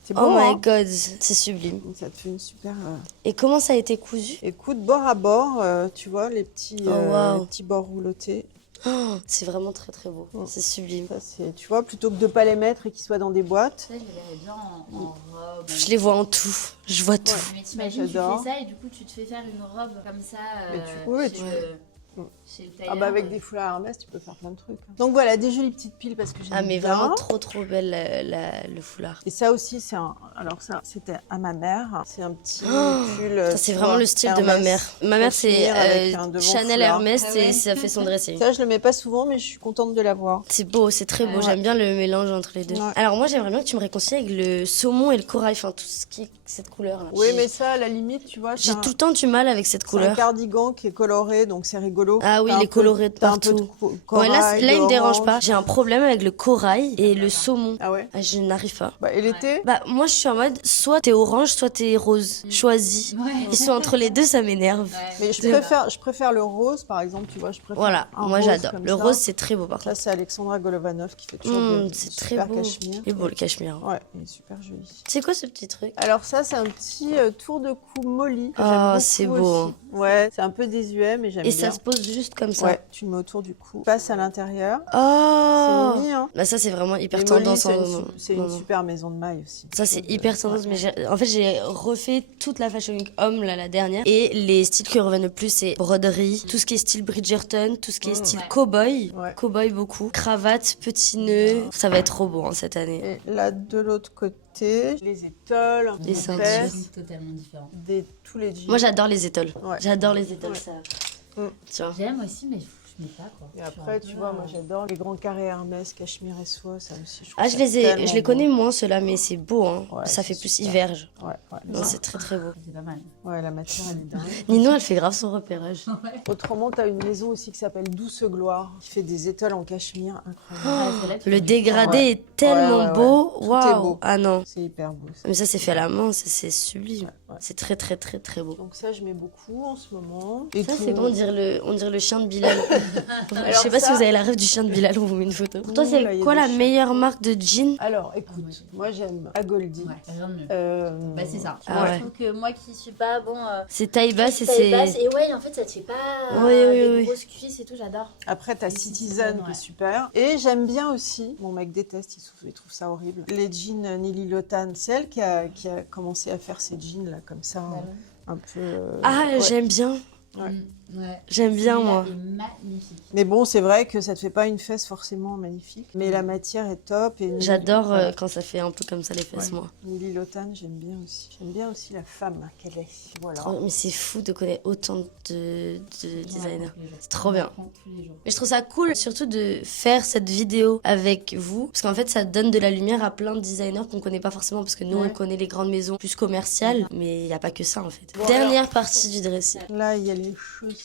C'est Oh beau, my hein. god, c'est sublime. Donc, ça te fait une super... Et comment ça a été cousu? Écoute, bord à bord, tu vois, les petits, wow. les petits bords roulotés. Oh, c'est vraiment très très beau. Oh. C'est sublime. Ça, c'est, tu vois, plutôt que de pas les mettre et qu'ils soient dans des boîtes. Ça, je les verrais bien en robe. Je les vois en tout. Je vois tout. Mais t'imagines, tu J'adore. fais ça et du coup, tu te fais faire une robe comme ça Mais oui, chez, tu- chez le tailleur. Ah bah avec des foulards Hermès, tu peux faire plein de trucs. Donc voilà, des jolies petites piles parce que j'aime Ah, mais bien. vraiment trop trop belle le foulard. Et ça aussi, c'est un... Alors ça, c'était à ma mère. C'est un petit Oh, pull... Ça, c'est vraiment le style de ma mère. Ma mère, c'est cachemire avec un devant Chanel foulard. Hermès Ah ouais. et ça fait son dressing. Ça, je le mets pas souvent, mais je suis contente de l'avoir. C'est beau, c'est très beau. Ouais. J'aime bien le mélange entre les deux. Ouais. Alors moi, j'aimerais bien que tu me réconcilies avec le saumon et le corail. Enfin, tout ce qui est cette couleur. Là. Oui, mais ça, à la limite, tu vois, J'ai tout le temps du mal avec cette c'est un couleur. cardigan qui est coloré, donc c'est rigolo. Ah oui, T'as un les peu- colorés de t'as un peu partout. Ouais, corail, là, il me dérange d'orange. pas. J'ai un problème avec le corail et le saumon. Ah ouais. Ah, je n'arrive pas. Bah, et l'été Bah, moi, je suis en mode, soit t'es orange, soit t'es rose. Choisis. Ouais. Ils sont entre les deux, ça m'énerve. Ouais. Mais je préfère le rose, par exemple, tu vois, je préfère Voilà, un moi rose j'adore. comme Le ça. rose, c'est très beau par Ça, contre. c'est Alexandra Golovanov qui fait toujours du C'est très super beau. cachemire. Il est beau le cachemire. Ouais, il est super joli. C'est quoi ce petit truc? Alors ça, c'est un petit tour de cou molly que Oh, j'aime beaucoup c'est beau, aussi. hein. Ouais, c'est un peu désuet, mais j'aime Et bien. ça se pose juste comme ça. Ouais, tu le mets autour du cou. Passe à l'intérieur. Oh! C'est mimi, hein. Bah, ça, c'est vraiment hyper Et Molly, tendance en c'est une moment. super maison de maille aussi. Ça, c'est hyper tendance. Mais en fait, j'ai refait toute la Fashion Week homme, là, la dernière. Et les styles qui reviennent le plus, c'est broderie, tout ce qui est style Bridgerton, tout ce qui est style Ouais. cowboy. Ouais. Cowboy beaucoup. Cravate, petits nœuds. Ça va être trop beau hein, cette année. Et là, de l'autre côté, les étoiles, Les les ceintures. vestes, Totalement différent. tous les jeans. Moi, j'adore les étoiles. Ouais. J'adore les étoiles, Ouais. ça. Mm. Tu vois. J'aime aussi, mais je Je n'ai pas quoi. Et après, tu vois, moi j'adore les grands carrés Hermès, cachemire et soie, ça aussi. Je trouve Ah, ça je tellement les connais beau. moins ceux-là, mais c'est beau, hein. Ouais, Ça c'est fait plus super. hiver. Ouais, Non, c'est très très beau. C'est pas mal. ouais, la matière elle est dingue. Nino, elle fait grave son repérage. Autrement, t'as une maison aussi qui s'appelle Douce Gloire, qui fait des étoiles en cachemire incroyables. Ouais, c'est là que Le tu- dégradé Ouais. est tellement Ouais, ouais, beau. Tout est Waouh. beau. Ah non. C'est hyper beau. Ça. Mais ça, c'est fait à la main, c'est sublime. Ouais. C'est très très très très beau. Donc ça, je mets beaucoup en ce moment. Et Ça, tout- c'est bon, on dirait le chien de Bilal. Je Alors sais pas si ça- vous avez la rêve du chien de Bilal, on vous met une photo. Pour toi, Ouh, là, c'est il y a quoi des la chiens. meilleure marque de jean? Alors, écoute, moi j'aime Agoldi. Ouais, rien de mieux. Euh, Bah c'est ça. Ah Moi, ouais. je trouve que moi qui suis pas bon. C'est taille basse et taille basse, c'est... et ouais, en fait, ça te fait pas Oui, oui, des oui. grosses cuisses et tout, j'adore. Après, t'as Les Citizen Citizen, qui ouais. est super. Et j'aime bien aussi, mon mec déteste, il trouve ça horrible, les jeans Nili Lotan. C'est elle qui a commencé à faire ces jeans là, comme ça, un peu. Ah, ouais. j'aime bien. Ouais. Ouais. J'aime bien, Celui-là moi. est magnifique. Mais bon, c'est vrai que ça te fait pas une fesse forcément magnifique, mais la matière est top. Et J'adore voilà. quand ça fait un peu comme ça les fesses, moi. Nili Lotan, j'aime bien aussi. J'aime bien aussi la femme qu'elle est. Voilà. Oh, mais c'est fou de connaître autant de designers. C'est trop On bien. apprend tous les jours. Mais je trouve ça cool, surtout de faire cette vidéo avec vous, parce qu'en fait, ça donne de la lumière à plein de designers qu'on connaît pas forcément, parce que nous, Ouais. on connaît les grandes maisons plus commerciales, mais il n'y a pas que ça, en fait. Bon, Dernière partie du dressing. Là, il y a les chaussures,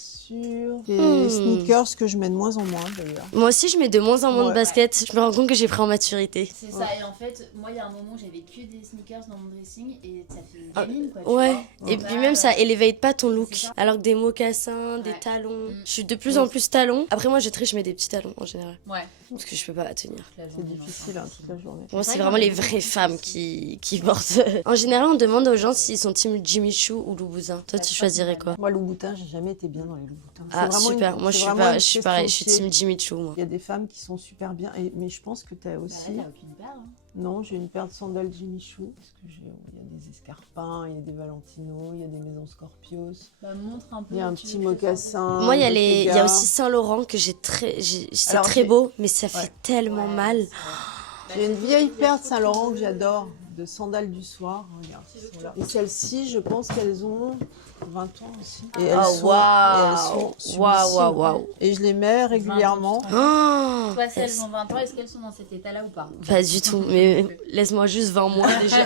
les sneakers que je mets de moins en moins d'ailleurs. Moi aussi, je mets de moins en moins de Ouais. baskets. Je me rends compte que j'ai pris en maturité. C'est ça, et en fait, moi, il y a un moment, j'avais que des sneakers dans mon dressing et ça fait une Ah, gamine, quoi. tu Ouais, vois. et Bah, puis même ça élevate pas ton look. c'est ça. Alors que des mocassins, des Ouais. talons. Mm. Je suis de plus en plus talons. Après, moi, je triche, je mets des petits talons en général. Ouais. Parce que je peux pas tenir. Toute la C'est journée, difficile enfin, toute la journée. Moi, C'est c'est vrai vraiment qu'on les a vraies beaucoup femmes qui portent. En général, on demande aux gens s'ils sont team Jimmy Choo ou Louboutin. Toi, tu choisirais quoi? Moi, Louboutin, j'ai jamais été bien dans les Louboutins. C'est Ah, vraiment super. une- Moi, c'est je suis vraiment pas, une je suis question pareil. de Je suis pied. team Jimmy Choo, moi. Il y a des femmes qui sont super bien, mais je pense que tu as Bah aussi. là, t'as aucune paire. Hein. Non, j'ai une paire de sandales Jimmy Choo. Parce que il y a des escarpins, il y a des Valentino, il y a des maisons Scorpios. Bah, montre un peu. Il y a un tu petit veux que je mocassin. Moi, il y a Bottega. aussi Saint-Laurent que c'est Alors, très j'ai- beau, mais ça fait Ouais. tellement Ouais, mal. c'est vrai. J'ai une Bah, vieille c'est- paire de Saint-Laurent que j'adore, de sandales du soir. Regarde, Tu veux elles sont que là. je- Et celles-ci, je pense qu'elles ont 20 ans aussi. Et elles Ah, sont, et elles waouh! sont Waouh, sublissimes. waouh, waouh! Et je les mets régulièrement. 20 ans, Oh, Toi, si elles ont 20 ans, est-ce qu'elles sont dans cet état-là ou pas? pas du tout, mais laisse-moi juste 20 mois déjà.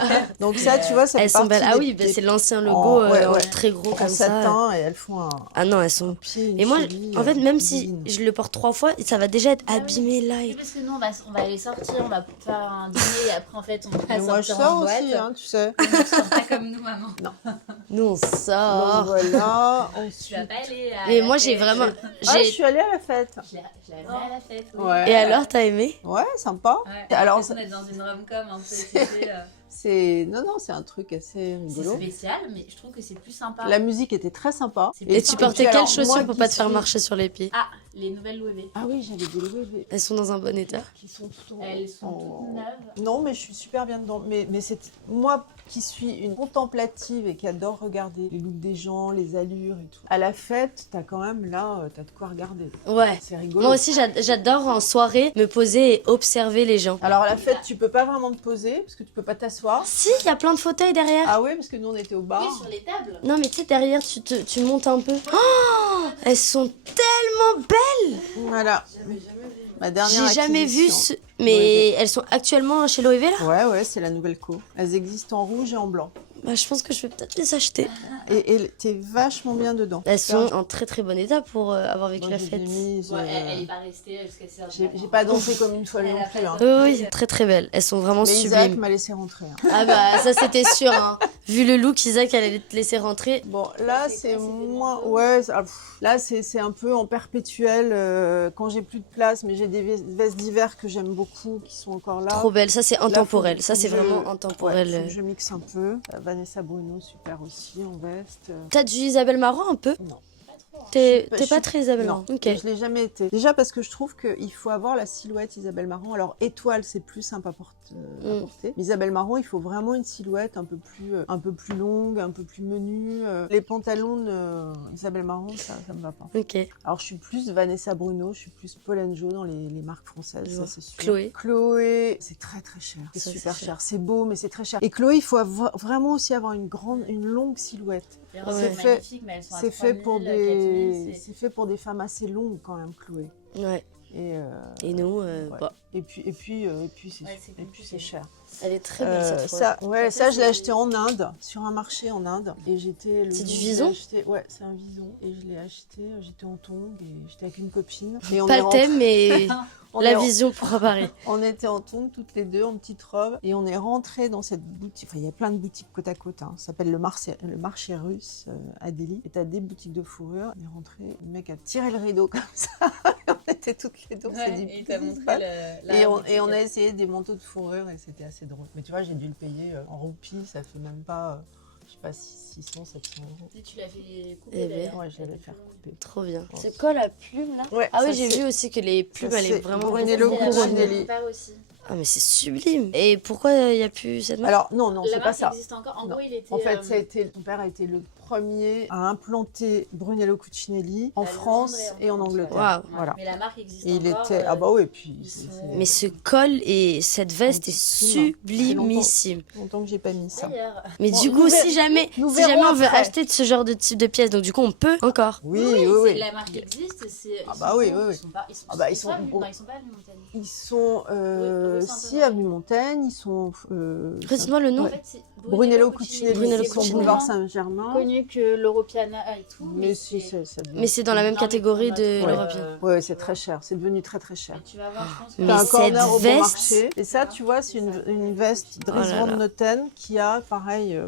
Donc ça, tu vois, ça fait Elles sont partie belles. Ah des- oui, bah, des- c'est l'ancien logo en- ouais, en ouais. très gros en comme ça. satin et elles font un Ah non, elles sont. pied, une Et moi, cheville, en fait, même si divine. je le porte 3 fois, ça va déjà être Ah oui. abîmé là. Oui, parce que nous, on va aller sortir, on va faire un dîner et après, en fait, on va Mais moi, je sortir en sors boîte. aussi, hein, tu sais. On ne sort pas comme nous, maman. Nous, on Donc sort. voilà. Tu vas Ensuite... pas aller à Mais la moi, j'ai fête. vraiment. Ah, je j'ai- suis allée à la fête. Je l'ai amené à la fête. Oui. Ouais. Et alors, t'as aimé? Ouais, sympa. Ouais. Alors, Alors, on est dans une rom-com un peu, tu sais, c'est... Non, c'est un truc assez c'est rigolo. spécial, mais je trouve que c'est plus sympa. La musique était très sympa. C'est Et tu puis portais alors, quelles moi chaussures pour qui pas te faire suis- marcher sur les pieds? Ah, les nouvelles Louis V. Ah oui, j'avais des Louis Elles sont dans un bon état. qui sont toutes en- Elles sont en- toutes neuves. Non, mais je suis super bien dedans. Mais c'est moi qui suis une contemplative et qui adore regarder les looks des gens, les allures et tout. À la fête, t'as quand même là, t'as de quoi regarder. Ouais. C'est rigolo. Moi aussi, j'adore en soirée me poser et observer les gens. Alors à la fête, tu peux pas vraiment te poser parce que tu peux pas t'asseoir. Si, il y a plein de fauteuils derrière. Ah oui, parce que nous on était au bar. Oui, sur les tables. Non, mais tu sais, derrière, tu montes un peu. Oh, elles sont tellement belles. Voilà. Ma dernière J'ai jamais vu acquisition. Mais elles sont actuellement chez l'OEV là? Ouais, c'est la nouvelle co. Elles existent en rouge et en blanc. Bah, je pense que je vais peut-être les acheter. Et t'es vachement bien dedans. Elles sont en très très bon état pour avoir vécu Moi, la j'ai fête. des mises, Ouais, elle est pas restée jusqu'à 6 heures du matin. j'ai pas dansé comme une folle Elle non a plus. pas Hein. dansé. Oui, très très belles. Elles sont vraiment Mais Isaac sublimes. m'a laissé rentrer. Hein. Ah bah ça c'était sûr. Hein. Vu le look, Isaac allait te laisser rentrer. Bon, là, C'est c'est quoi, c'est des moins. manteaux Ouais, là, c'est un peu en perpétuel quand j'ai plus de place, mais j'ai des vestes d'hiver que j'aime beaucoup qui sont encore là. Trop belle. Ça c'est Là, intemporel. faut Ça c'est que je- vraiment intemporel. Ouais, faut que je mixe un peu. Vanessa Bruno, super aussi en veste. T'as du Isabelle Marant un peu? Non. Pas trop, hein. T'es Je suis pas très Isabelle Non, Marant. Ok. je l'ai jamais été. Déjà parce que je trouve qu'il faut avoir la silhouette Isabelle Marant. Alors étoile, c'est plus simple à porter. Mais Isabelle Marant, il faut vraiment une silhouette un peu plus longue, un peu plus menue. Les pantalons d'Isabelle Marant, ça me va pas. Ok. Alors je suis plus Vanessa Bruno, je suis plus Paul Jo dans les marques françaises, Je ça vois. c'est sûr. Chloé. Chloé, c'est très très cher. C'est Ça, super c'est cher. C'est beau, mais c'est très cher. Et Chloé, il faut vraiment aussi avoir une longue silhouette. Les robes C'est sont fait- magnifiques, mais elles sont à C'est fait 3000, pour 4000, c'est fait pour des femmes assez longues quand même, Chloé. Ouais. Et, Et nous, ouais. bah, et puis c'est Ouais, c'est et puis c'est compliqué. cher. elle est très belle cette robe. Ça je l'ai acheté en Inde, sur un marché en Inde. Et j'étais. C'est du jour où vison je l'ai acheté- Ouais, c'est un vison. Et je l'ai acheté, j'étais en tongs et j'étais avec une copine. Et on Pas est le thème, mais on la est- vision pour Paris. On était en tongs toutes les deux, en petite robe. Et on est rentré dans cette boutique. Enfin, il y a plein de boutiques côte à côte. Ça s'appelle le marché russe à Delhi. Et t'as des boutiques de fourrure. On est rentré, le mec a tiré le rideau comme ça. On était toutes les deux. On s'est dit, et il t'a montré et on a essayé des manteaux de fourrure et c'était assez drôle. Mais tu vois, j'ai dû le payer en roupies, ça fait même pas, je sais pas, 600, 700 euros. Et tu l'as fait couper Eh ben, d'ailleurs. Ouais, je l'avais fait couper. Trop bien. Ouais. C'est quoi la plume là? Ouais, Ah ça, oui, j'ai c'est- vu aussi que les plumes, ça, elle est c'est vraiment. Brunello C'est la marque de Cucinelli. mon père aussi. Ah, mais c'est sublime. Et pourquoi il n'y a plus cette marque? Alors, non, La c'est pas marque ça. existe encore. En Non. gros, il était. En fait, ton père a été le premier à implanter Brunello Cucinelli en à France Londres et en France, Angleterre. ouais. Waouh. Ouais. Voilà. Mais la marque existe Et il encore. était. Ah bah oui, et puis. ils sont- Mais ce col et cette veste est sublimissime. Longtemps que j'ai pas mis ça. D'ailleurs. Mais Bon, du nous coup, ver- si jamais nous on verrons veut après. acheter de ce genre de type de pièces, donc du coup, on peut encore. Oui, Oui, oui, c'est- oui. La marque existe. Ah bah oui, oui, oui. Ils sont pas. Ils sont, Ah bah, ils ils sont sont pas venus- beaux. non, ils sont pas venus Montaigne. Ils sont Rue si avenue Montaigne, ils sont Redis-moi le nom. En fait, c'est Brunello Cucinelli, Brunello ils sont Cucinelli. boulevard moins Saint-Germain. connu que l'Europiana et tout. Mais si, ça devient- Mais c'est dans la même Non, mais catégorie pour de notre, l'Européen. Ouais, c'est très cher. C'est devenu très très cher. Et tu vas voir, je pense que. Mais T'as un cette corner au bon veste- marché. Et ça, tu vois, c'est une veste Dries Oh là Van là. Noten qui a, pareil,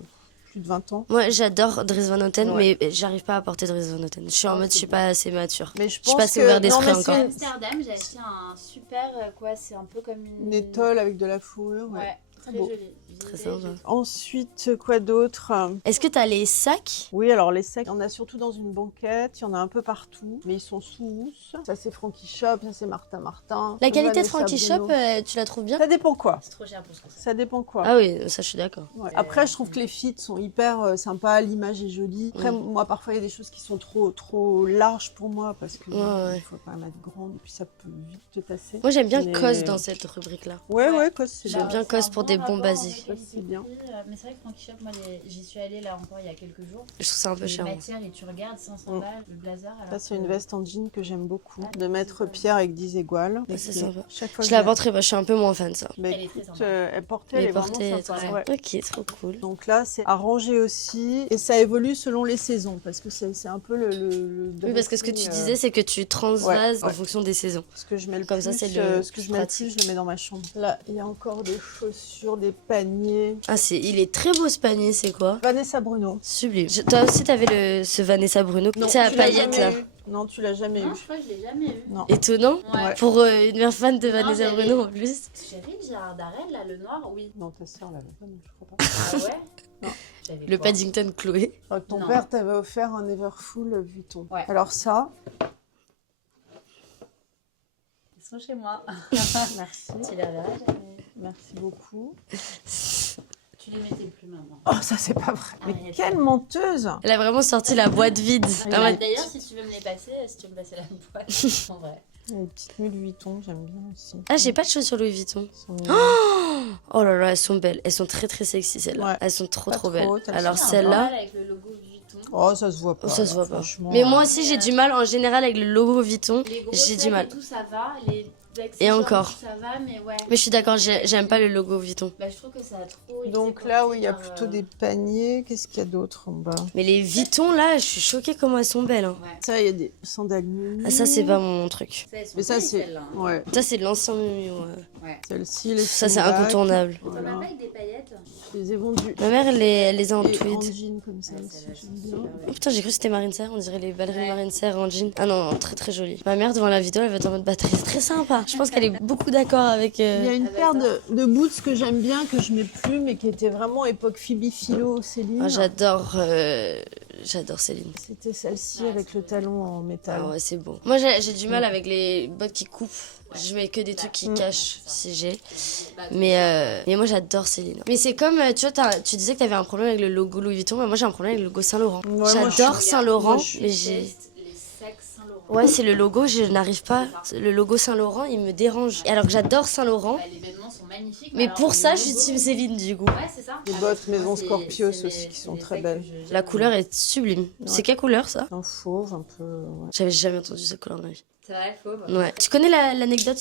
plus de 20 ans. Moi, j'adore Dries Van Noten, Ouais. mais j'arrive pas à porter Dries Van Noten. Je suis en Oh, mode, je c'est suis bon. pas assez mature. Mais je suis pense pas assez que... ouvert d'esprit non, mais encore. À c'est Amsterdam, j'ai acheté un super. Quoi, c'est un peu comme une étole avec de la fourrure. Ouais. Ouais, très beau. joli. Très J'ai- sympa. Ensuite, quoi d'autre? Est-ce que t'as les sacs? Oui, alors les sacs, il y en a surtout dans une banquette, il y en a un peu partout, mais ils sont sous housse. Ça, c'est Frankie Shop, ça, c'est Martin Martin. La qualité de Vanessa Frankie Shop, Bruno. tu la trouves bien? Ça dépend quoi. C'est trop cher pour ce que c'est. Ça dépend quoi. Ah oui, ça, je suis d'accord. Ouais. Après, je trouve que les fits sont hyper sympas, l'image est jolie. Après, Mm. moi, parfois, il y a des choses qui sont trop larges pour moi parce que Ouais. il faut quand même être grande et puis ça peut vite te tasser. Moi, j'aime bien Mais- COS dans cette rubrique-là. Ouais, Ouais. ouais, quoi, c'est J'aime bien. bien C'est Cos un pour bon des bons rapport basiques. avec C'est bien. qualité-prix, Mais c'est vrai que Frankie Shop, moi, j'y suis allée là encore il y a quelques jours. Je trouve ça un peu Les cher. moi. matières, et tu regardes 500 Mm. balles, le blazer. alors Ça, c'est que- une veste en jean que j'aime beaucoup. Ah, De mettre c'est Pierre avec 10 étoiles. Ouais, c'est Et sympa. chaque fois Je que la je- porterai pas, je suis un peu moins fan de ça. Mais Elle est très écoute, sympa. elle portée, elle Mais est vraiment portée, sympa. très Ouais. Ok, trop cool. Donc là, c'est à ranger aussi. Et ça évolue selon les saisons. Parce que c'est un peu le Oui, parce que ce que tu dressing, disais, c'est que tu transvases ouais. en fonction des saisons. Ce que je mets le Comme plus, ça, c'est le ce que je mets le pratique. plus, je le mets dans ma chambre. Là, il y a encore des chaussures, des paniers. Ah, il est très beau ce panier, c'est quoi? Vanessa Bruno. Sublime. Toi aussi, t'avais ce Vanessa Bruno. C'est à tu l'as paillettes, jamais là. eu. Non, tu l'as jamais Non, eu. je crois que je l'ai jamais eu. Non. Étonnant. Ouais. Pour une mère fan de Non, Vanessa j'avais- Bruno en plus. Chérie, j'ai un Darrell là, le noir, oui. Non, ta soeur l'avait pas, non, je crois pas. Ah ouais Non. J'avais Le quoi Paddington Chloé. Ton Non. père t'avait offert un Everfull Vuitton. Ouais. Alors ça, Ils sont chez moi. merci. Tu les reverras jamais. Merci beaucoup. Tu les mettais plus maintenant. Oh, ça, c'est pas vrai. Mais Arrête. quelle menteuse! Elle a vraiment sorti la boîte vide. Ah, En mode- D'ailleurs, si tu veux me les passer, si tu veux me passer la boîte, en vrai. Les petites mules Vuitton, j'aime bien aussi. Ah, j'ai pas de chaussures Louis Vuitton. Elles sont- Oh là là, elles sont belles. Elles sont très très sexy celles-là. Ouais. Elles sont trop Pas trop trop, belles. t'as le Alors sens, celle-là, Avec le logo Vuitton. Oh, ça se voit pas. ça se voit là, pas. franchement. Mais moi aussi j'ai du mal en général avec le logo Vuitton. Les gros J'ai du sacs mal. et tout, ça va. Les Et encore. Ça va, mais ouais. Mais je suis d'accord, j'aime pas le logo Vuitton. Bah, je trouve que ça a trop. été Donc là où il y a porté plutôt par, des paniers, qu'est-ce qu'il y a d'autre en bas? Mais les Vuitton là, je suis choquée comment elles sont belles. Hein. Ouais. Ça, il y a des sandales Miu Miu. Ah, ça c'est pas mon truc. Ça, elles sont Mais ça, belles, c'est. celles-là, hein. Ouais. Ça c'est de l'ancien Miu Miu, ouais. Ouais. Celle-ci, les Ça c'est sandales. incontournable. T'en as Voilà. pas avec des paillettes? Je les ai vendus. Ma mère elle les a en Et en tweed. jean comme ça Ouais, aussi, celles-là, j'aime elles sont bien. super Oh belles. putain, j'ai cru que c'était Marine Serre, on dirait les ballerines Ouais. Marine Serre en jean. Ah non, très très jolie. Ma mère devant la vidéo, elle va être en mode batterie. C'est très sympa. Je pense qu'elle est beaucoup d'accord avec. Il y a une Ah, paire d'accord. de boots que j'aime bien, que je mets plus, mais qui était vraiment époque Phoebe Philo, Céline. Ah, j'adore Céline. C'était celle-ci Ouais, avec c'est le talon en métal. Ah ouais, c'est beau. Moi j'ai du mal avec les bottes qui coupent. Je mets que des trucs qui cachent si j'ai. Mais moi j'adore Céline. Mais c'est comme, tu vois, tu disais que t'avais un problème avec le logo Louis Vuitton, mais moi j'ai un problème avec le logo Saint-Laurent. Ouais, moi, J'adore je suis- Saint-Laurent, moi, je- mais j'ai... Teste les sacs Saint-Laurent. Ouais, c'est le logo, je n'arrive pas. Le logo Saint-Laurent, il me dérange. Alors que j'adore Saint-Laurent. Bah, les vêtements sont magnifiques. magnifiques. Mais alors, pour ça, le je suis logo- team Céline du coup. Ouais, c'est ça. Les Ah, bottes mais maison c'est- Scorpios c'est aussi mes- qui c'est sont des très sacs belles. que je- La j'aime. couleur est sublime. C'est quelle couleur ça? Un fauve, un peu. Ouais. J'avais jamais entendu cette couleur de ma vie. C'est vrai, fauve. Ouais. Tu connais l'anecdote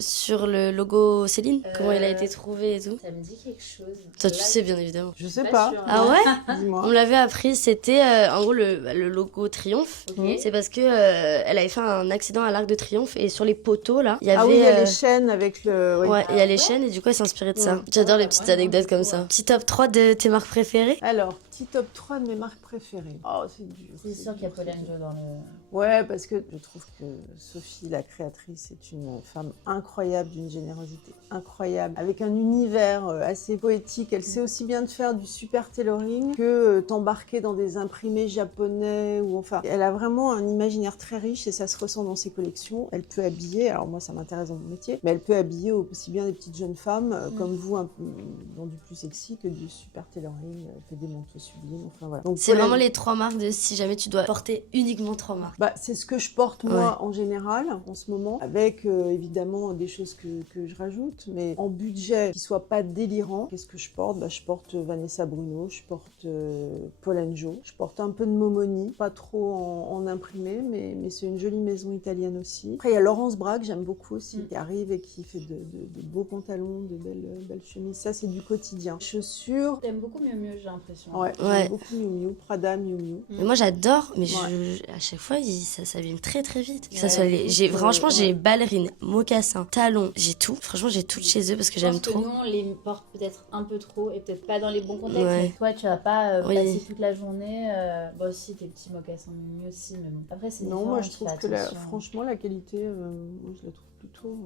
sur le logo Céline? Comment il a été trouvé et tout? Ça me dit quelque chose. Ça, tu Là, sais bien évidemment. Je sais pas. sûre. Ah ouais? On Dis-moi. me l'avait appris, c'était en gros le logo Triomphe. Ok. C'est parce que elle avait fait un accident à l'Arc de Triomphe et sur les poteaux là, il y avait. Ah oui, il y a les chaînes avec le. Oui. Ouais, il y a les chaînes et du coup elle s'est inspirée de ça. Ouais. J'adore les petites anecdotes comme ça. Petit top 3 de tes marques préférées? Alors, petit top 3 de mes marques préférées. Oh, c'est dur. C'est sûr qu'il y a Paul Joe dans le. Ouais, parce que je trouve que Sophie, la créatrice, est une femme incroyable, d'une générosité incroyable, avec un univers assez poétique. Elle sait aussi bien de faire du super tailoring que t'embarquer dans des imprimés japonais ou enfin. Elle a vraiment un imaginaire très riche et ça se ressent dans ses collections. Elle peut habiller, alors moi ça m'intéresse dans mon métier, mais elle peut habiller aussi bien des petites jeunes femmes comme vous, un peu dans du plus sexy que du super tailoring. Elle fait des manteaux sublimes, enfin voilà. Donc, C'est Paul vraiment les 3 marques de si jamais tu dois porter uniquement 3 marques. bah, c'est ce que je porte moi en général en ce moment, avec évidemment des choses que je rajoute, mais en budget qui soit pas délirant. Qu'est-ce que je porte? Bah, je porte Vanessa Bruno, je porte Paul Joe, je porte un peu de Momoni, pas trop en imprimé, mais c'est une jolie maison italienne aussi. Après il y a Laurence Braque, j'aime beaucoup aussi, qui arrive et qui fait de beaux pantalons, de belles chemises. Ça c'est du quotidien. Chaussures, T'aimes beaucoup Miu Miu, j'ai l'impression. ouais, Ouais. j'aime beaucoup Miu Miu, Prada, Miu Miu. Mais moi j'adore, mais Ouais. à chaque fois ça s'abîme très très vite. Que ça Ouais, soit franchement ouais. j'ai ballerines, mocassins, talons, j'ai tout. Franchement j'ai tout de chez eux parce que Je j'aime pense que trop. nous, on les porte peut-être un peu trop et peut-être pas dans les bons contextes. Ouais. Mais toi, tu vas pas Oui. passer toute la journée. Bon, si, tes petits mocassins Miu Miu aussi, mais bon. Après, c'est Non, différent, moi je tu trouve fais que attention. franchement la qualité, moi je la trouve plutôt.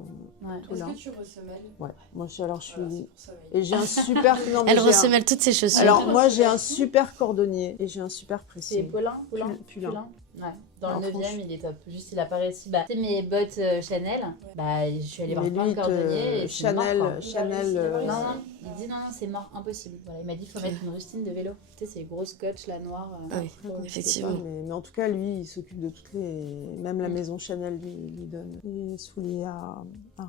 Ouais. plutôt là. tu ressemelles? Ouais, moi je suis. Voilà, c'est pour ça, oui. Et j'ai un super. Non, mais Elle j'ai un- ressemelle toutes ses chaussures. Alors moi j'ai un super cordonnier et j'ai un super C'est pressing. Paulin Pulin. Ouais. Dans Alors, le 9e, franchement. il est top. Juste, il a pas réussi. Bah, tu sais, mes bottes Chanel, bah, je suis allée voir Mais plein lui, de cordonniers. Et c'est Chanel, mort, quoi. Chanel. Non, non, il dit non, c'est mort, impossible. Voilà, il m'a dit qu'il faut mettre une rustine de vélo. Tu sais, c'est gros scotch, la noire. Ah oui, je sais effectivement. pas, mais en tout cas lui il s'occupe de toutes les. Même la maison Chanel lui donne les souliers à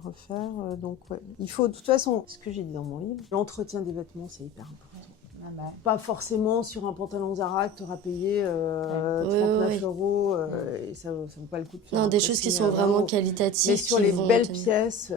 refaire. Donc ouais. Il faut de toute façon, ce que j'ai dit dans mon livre, l'entretien des vêtements c'est hyper important. Ah bah. Pas forcément sur un pantalon Zara que tu auras payé 39 Ouais, euros et ça vaut pas le coup de faire Non, un des choses qui pressing sont à 20 vraiment euros. qualitatives. Mais sur qui les vont belles tenir. pièces,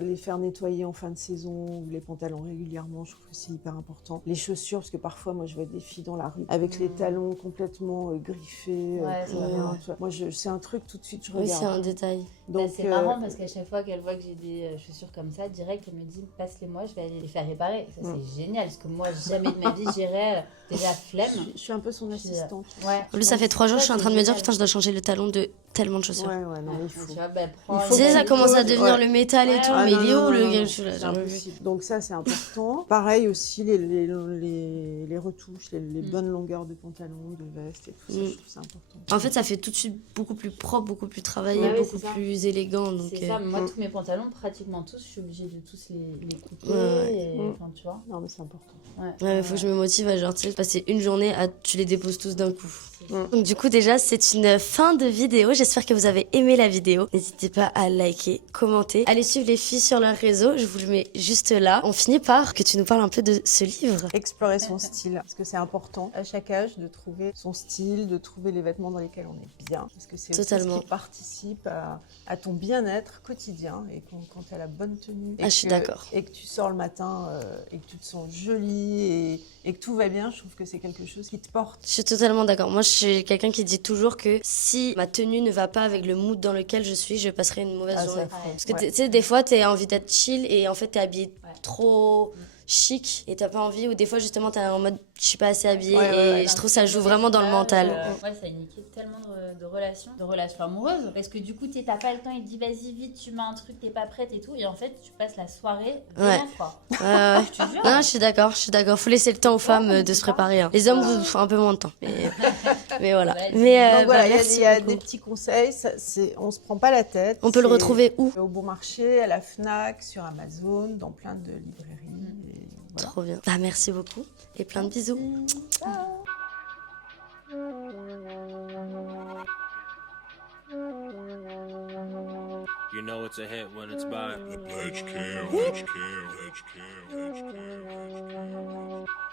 les faire nettoyer en fin de saison ou les pantalons régulièrement, je trouve que c'est hyper important. Les chaussures, parce que parfois, moi, je vois des filles dans la rue avec les talons complètement griffés, Ouais, plus c'est rien, vrai. tu vois. Moi, c'est un truc tout de suite, je Oui, c'est regarde. un détail. Bah, Donc, c'est marrant parce qu'à chaque fois qu'elle voit que j'ai des chaussures comme ça, direct, elle me dit passe-les moi, je vais aller les faire réparer. Ça, c'est génial parce que moi, jamais de ma vie, j'irais déjà flemme. je suis un peu son assistante. Ouais. En plus, ça fait 3 jours, je suis en train de me dire putain, je dois changer le talon de tellement de chaussures. Ouais, non, mais il faut. Tu vois, bah, prends Il faut Tu sais, que ça tu commence à poses, devenir ouais. le métal et Ouais, tout, ouais. mais il est où le gars? C'est J'en veux plus. impossible. Donc ça, c'est important. Pareil aussi, les retouches, les bonnes longueurs de pantalon, de veste et tout ça, je trouve ça important. En fait, ça fait tout de suite beaucoup plus propre, beaucoup plus travaillé, Ouais, beaucoup c'est ça. plus élégant. Donc, C'est ça, moi, tous mes pantalons, pratiquement tous, je suis obligée de tous les couper. Ouais, Et, enfin, tu vois. Non, mais c'est important. ouais, faut que je me motive à genre, tu sais, passer une journée à tu les déposes tous d'un coup. C'est ça. Donc du coup déjà c'est une fin de vidéo, j'espère que vous avez aimé la vidéo. N'hésitez pas à liker, commenter, allez suivre les filles sur leurs réseaux, je vous le mets juste là. On finit par que tu nous parles un peu de ce livre. Explorer son style, parce que c'est important à chaque âge de trouver son style, de trouver les vêtements dans lesquels on est bien, parce que c'est aussi Totalement. ce qui participe à ton bien-être quotidien et quand tu as la bonne tenue et Ah, je suis d'accord. et que tu sors le matin et que tu te sens jolie et que tout va bien, je trouve que c'est quelque chose qui te porte. Je suis totalement d'accord. Moi, je suis quelqu'un qui dit toujours que si ma tenue ne va pas avec le mood dans lequel je suis, je passerai une mauvaise Ah, journée. ça fait. Parce que Ouais. tu sais, des fois, t'as envie d'être chill et en fait, t'es habillé trop chic et t'as pas envie, ou des fois, justement, t'es en mode je suis pas assez habillée Ouais, ouais, et ouais. je trouve que ça joue vraiment dans le mental. Ouais, ça a niqué tellement de relations amoureuses. Parce que du coup, t'as pas le temps, il te dit vas-y vite, tu mets un truc, t'es pas prête et tout. Et en fait, tu passes la soirée vénère, quoi. Ouais, ouais. Je te jure. Non, je suis d'accord. Faut laisser le temps aux femmes de se préparer. Hein. Les hommes, vous faut un peu moins de temps. Mais voilà. Ouais, Mais Donc voilà, bah, il y a- merci il y a beaucoup. des petits conseils, on se prend pas la tête. On peut le C'est retrouver où? au bon marché, à la Fnac, sur Amazon, dans plein de librairies. Et voilà. Trop bien. Bah, merci beaucoup et plein de bisous. You know it's a hit when it's by Ledge Cam, Ledge Cam, Ledge Cam, Ledge Cam.